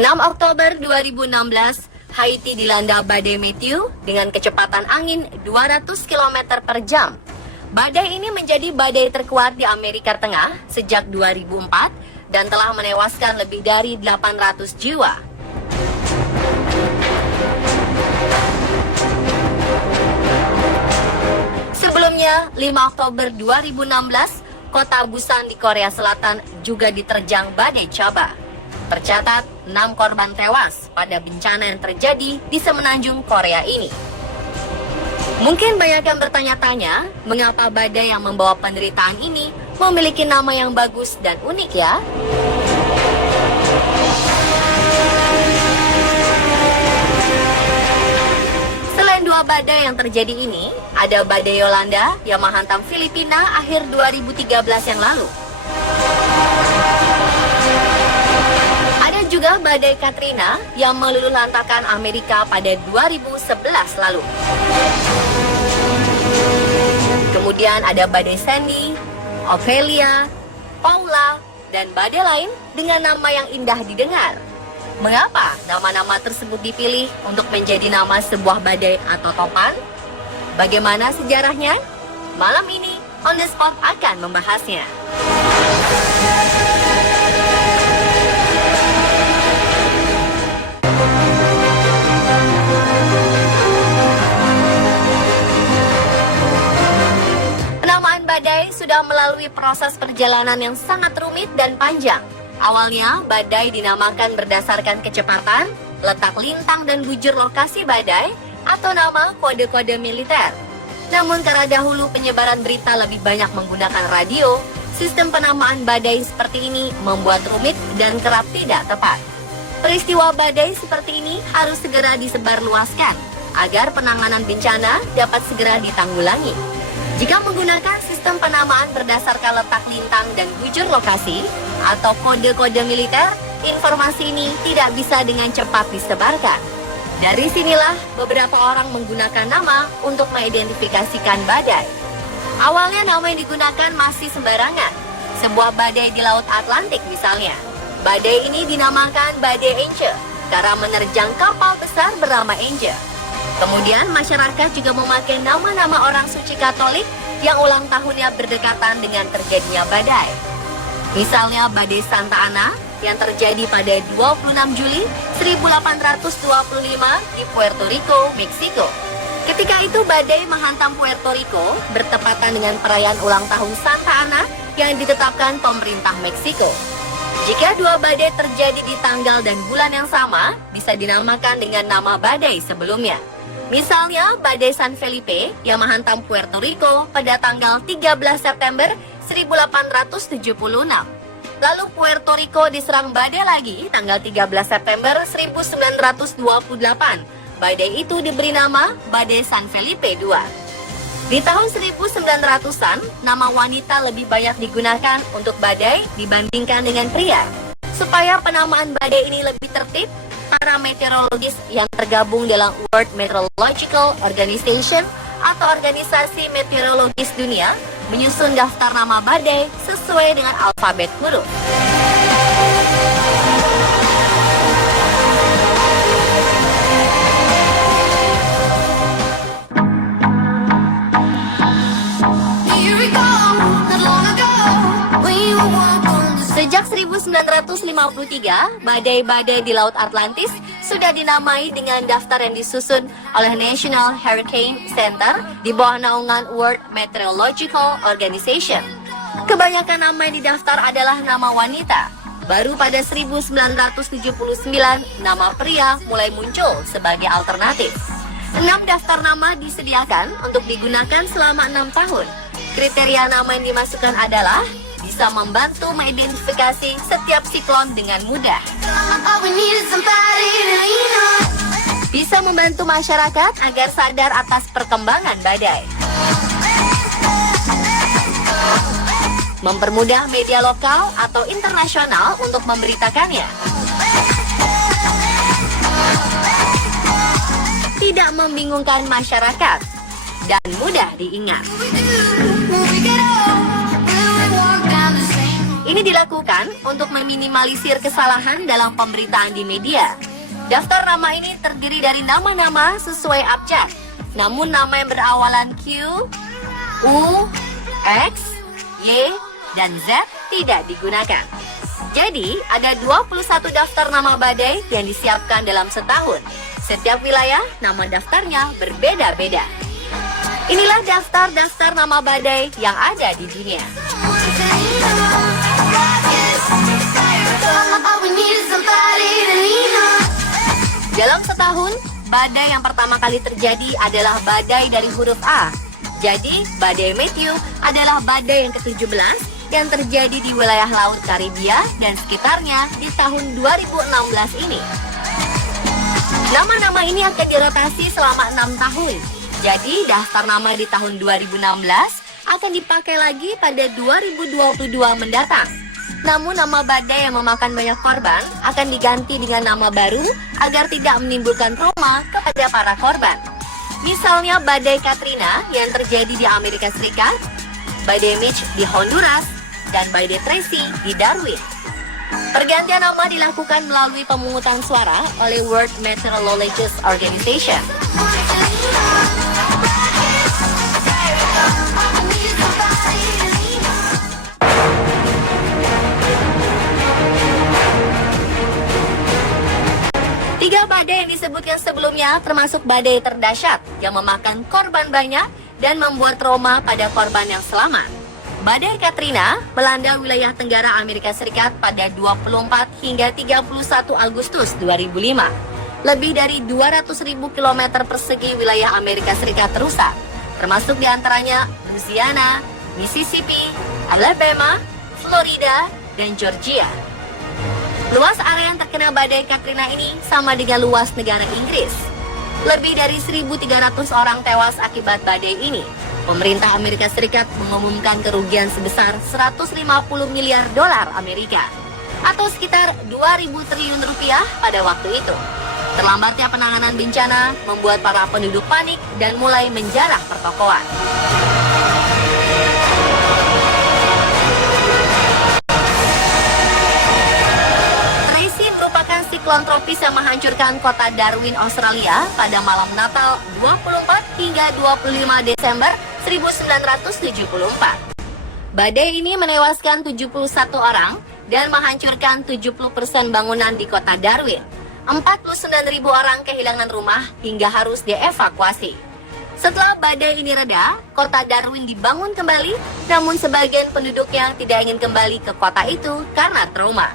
6 Oktober 2016, Haiti dilanda badai Matthew dengan kecepatan angin 200 km per jam. Badai ini menjadi badai terkuat di Amerika Tengah sejak 2004 dan telah menewaskan lebih dari 800 jiwa. Sebelumnya, 5 Oktober 2016, kota Busan di Korea Selatan juga diterjang badai Chaba. Tercatat 6 korban tewas pada bencana yang terjadi di semenanjung Korea ini. Mungkin banyak yang bertanya-tanya, mengapa badai yang membawa penderitaan ini memiliki nama yang bagus dan unik ya? Selain dua badai yang terjadi ini, ada badai Yolanda yang menghantam Filipina akhir 2013 yang lalu. Ada juga badai Katrina yang meluluhlantarkan Amerika pada 2011 lalu. Kemudian ada badai Sandy, Ophelia, Paula, dan badai lain dengan nama yang indah didengar. Mengapa nama-nama tersebut dipilih untuk menjadi nama sebuah badai atau topan? Bagaimana sejarahnya? Malam ini, On The Spot akan membahasnya. Penamaan badai sudah melalui proses perjalanan yang sangat rumit dan panjang. Awalnya, badai dinamakan berdasarkan kecepatan, letak lintang dan bujur lokasi badai, atau nama kode-kode militer. Namun karena dahulu penyebaran berita lebih banyak menggunakan radio, sistem penamaan badai seperti ini membuat rumit dan kerap tidak tepat. Peristiwa badai seperti ini harus segera disebarluaskan, agar penanganan bencana dapat segera ditanggulangi. Jika menggunakan sistem penamaan berdasarkan letak lintang dan bujur lokasi atau kode-kode militer, informasi ini tidak bisa dengan cepat disebarkan. Dari sinilah beberapa orang menggunakan nama untuk mengidentifikasikan badai. Awalnya nama yang digunakan masih sembarangan. Sebuah badai di Laut Atlantik misalnya. Badai ini dinamakan badai Angel karena menerjang kapal besar bernama Angel. Kemudian masyarakat juga memakai nama-nama orang suci Katolik yang ulang tahunnya berdekatan dengan terjadinya badai. Misalnya badai Santa Ana yang terjadi pada 26 Juli 1825 di Puerto Rico, Meksiko. Ketika itu badai menghantam Puerto Rico bertepatan dengan perayaan ulang tahun Santa Ana yang ditetapkan pemerintah Meksiko. Jika dua badai terjadi di tanggal dan bulan yang sama, bisa dinamakan dengan nama badai sebelumnya. Misalnya, badai San Felipe yang menghantam Puerto Rico pada tanggal 13 September 1876. Lalu Puerto Rico diserang badai lagi tanggal 13 September 1928. Badai itu diberi nama Badai San Felipe II. Di tahun 1900-an, nama wanita lebih banyak digunakan untuk badai dibandingkan dengan pria. Supaya penamaan badai ini lebih tertib, para meteorologis yang tergabung dalam World Meteorological Organization atau Organisasi Meteorologis Dunia menyusun daftar nama badai sesuai dengan alfabet huruf. Sejak 1953, badai-badai di Laut Atlantis sudah dinamai dengan daftar yang disusun oleh National Hurricane Center di bawah naungan World Meteorological Organization. Kebanyakan nama yang didaftar adalah nama wanita. Baru pada 1979, nama pria mulai muncul sebagai alternatif. 6 daftar nama disediakan untuk digunakan selama 6 tahun. Kriteria nama yang dimasukkan adalah bisa membantu mengidentifikasi setiap siklon dengan mudah. Bisa membantu masyarakat agar sadar atas perkembangan badai. Mempermudah media lokal atau internasional untuk memberitakannya. Tidak membingungkan masyarakat dan mudah diingat. Ini dilakukan untuk meminimalisir kesalahan dalam pemberitaan di media. Daftar nama ini terdiri dari nama-nama sesuai abjad. Namun nama yang berawalan Q, U, X, Y, dan Z tidak digunakan. Jadi, ada 21 daftar nama badai yang disiapkan dalam setahun. Setiap wilayah, nama daftarnya berbeda-beda. Inilah daftar-daftar nama badai yang ada di dunia. Dalam setahun, badai yang pertama kali terjadi adalah badai dari huruf A. Jadi, badai Matthew adalah badai yang ke-17 yang terjadi di wilayah Laut Karibia dan sekitarnya di tahun 2016 ini. Nama-nama ini akan dirotasi selama 6 tahun. Jadi, daftar nama di tahun 2016 akan dipakai lagi pada 2022 mendatang. Namun nama badai yang memakan banyak korban akan diganti dengan nama baru agar tidak menimbulkan trauma kepada para korban. Misalnya badai Katrina yang terjadi di Amerika Serikat, badai Mitch di Honduras, dan badai Tracy di Darwin. Pergantian nama dilakukan melalui pemungutan suara oleh World Meteorological Organization. Tiga badai yang disebutkan sebelumnya termasuk badai terdahsyat yang memakan korban banyak dan membuat trauma pada korban yang selamat. Badai Katrina melanda wilayah Tenggara Amerika Serikat pada 24 hingga 31 Agustus 2005. Lebih dari 200.000 km persegi wilayah Amerika Serikat rusak, termasuk diantaranya Louisiana, Mississippi, Alabama, Florida, dan Georgia. Luas area yang terkena badai Katrina ini sama dengan luas negara Inggris. Lebih dari 1.300 orang tewas akibat badai ini. Pemerintah Amerika Serikat mengumumkan kerugian sebesar 150 miliar dolar Amerika atau sekitar 2.000 triliun rupiah pada waktu itu. Terlambatnya penanganan bencana membuat para penduduk panik dan mulai menjarah pertokoan. Siklon tropis yang menghancurkan kota Darwin, Australia pada malam Natal 24 hingga 25 Desember 1974. Badai ini menewaskan 71 orang dan menghancurkan 70% bangunan di kota Darwin. 49.000 orang kehilangan rumah hingga harus dievakuasi. Setelah badai ini reda, kota Darwin dibangun kembali, namun sebagian penduduknya tidak ingin kembali ke kota itu karena trauma.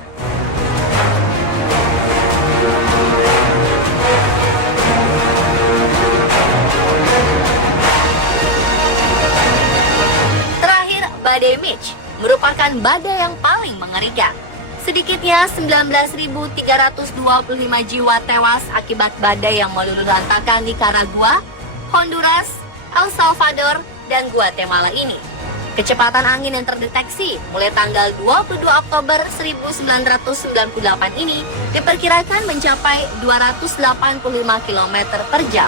Badai Mitch merupakan badai yang paling mengerikan. Sedikitnya 19.325 jiwa tewas akibat badai yang meluluhlantakkan Nicaragua, Honduras, El Salvador, dan Guatemala ini. Kecepatan angin yang terdeteksi mulai tanggal 22 Oktober 1998 ini diperkirakan mencapai 285 km per jam.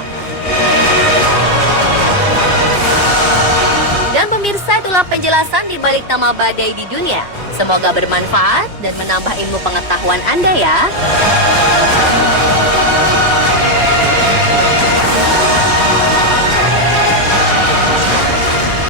Dan pemirsa, itulah penjelasan di balik nama badai di dunia. Semoga bermanfaat dan menambah ilmu pengetahuan Anda ya.